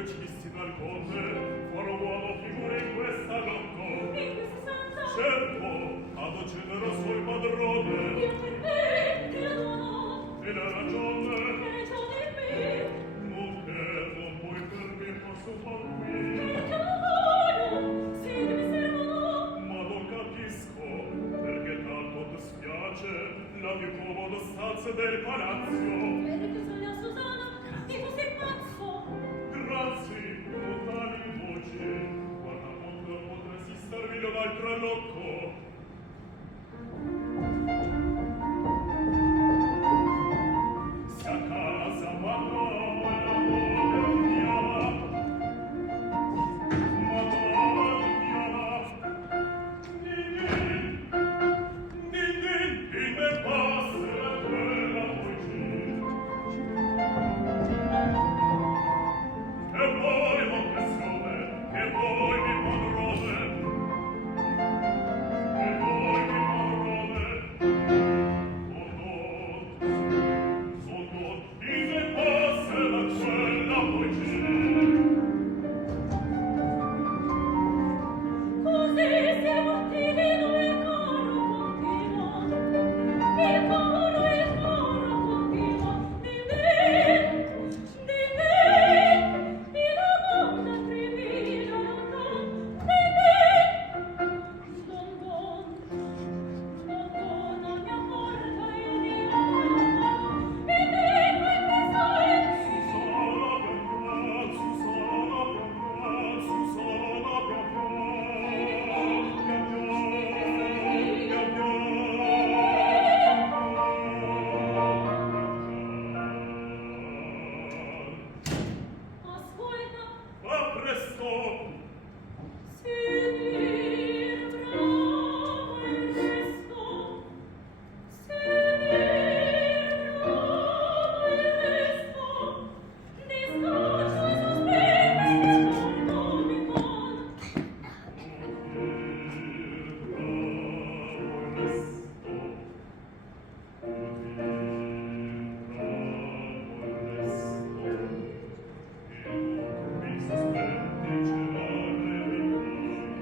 proprio ci dissi dal conte, farò uomo figure in questa lotta. In questa stanza? Certo, ad generoso il padrone. Io per me, che la dono. E la ragione? Che ragione in me? Mujer, non puoi per me posso far qui. Che la chiamano, se mi servono. Ma non capisco, perché tanto ti spiace la più comoda stanza del palazzo. Perché sono la Susana, e tu sei pazzo. Grazie, non tali in voce. Guarda quanto potresti starvi l'altro all'occo. Se a casa Madonna mia, il me passa quella voce. E poi m'occasione, e poi mi padrone, e poi mi padrone. Sono, il me passa quella voce. Così siamo attivi noi il coro continua. Il coro continua. Di me, di la mondo trivia non di me. Non la mia porta e di la e di quel pensare. Ascolta, A presto! si bravo il resto, si bravo il resto, discorso e sospetti, non mi con.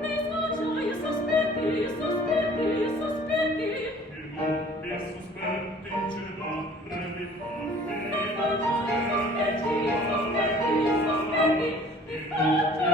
Discorso e sospetti, sospetti, sospetti. Discorso e sospetti, sospetti, sospetti. Discorso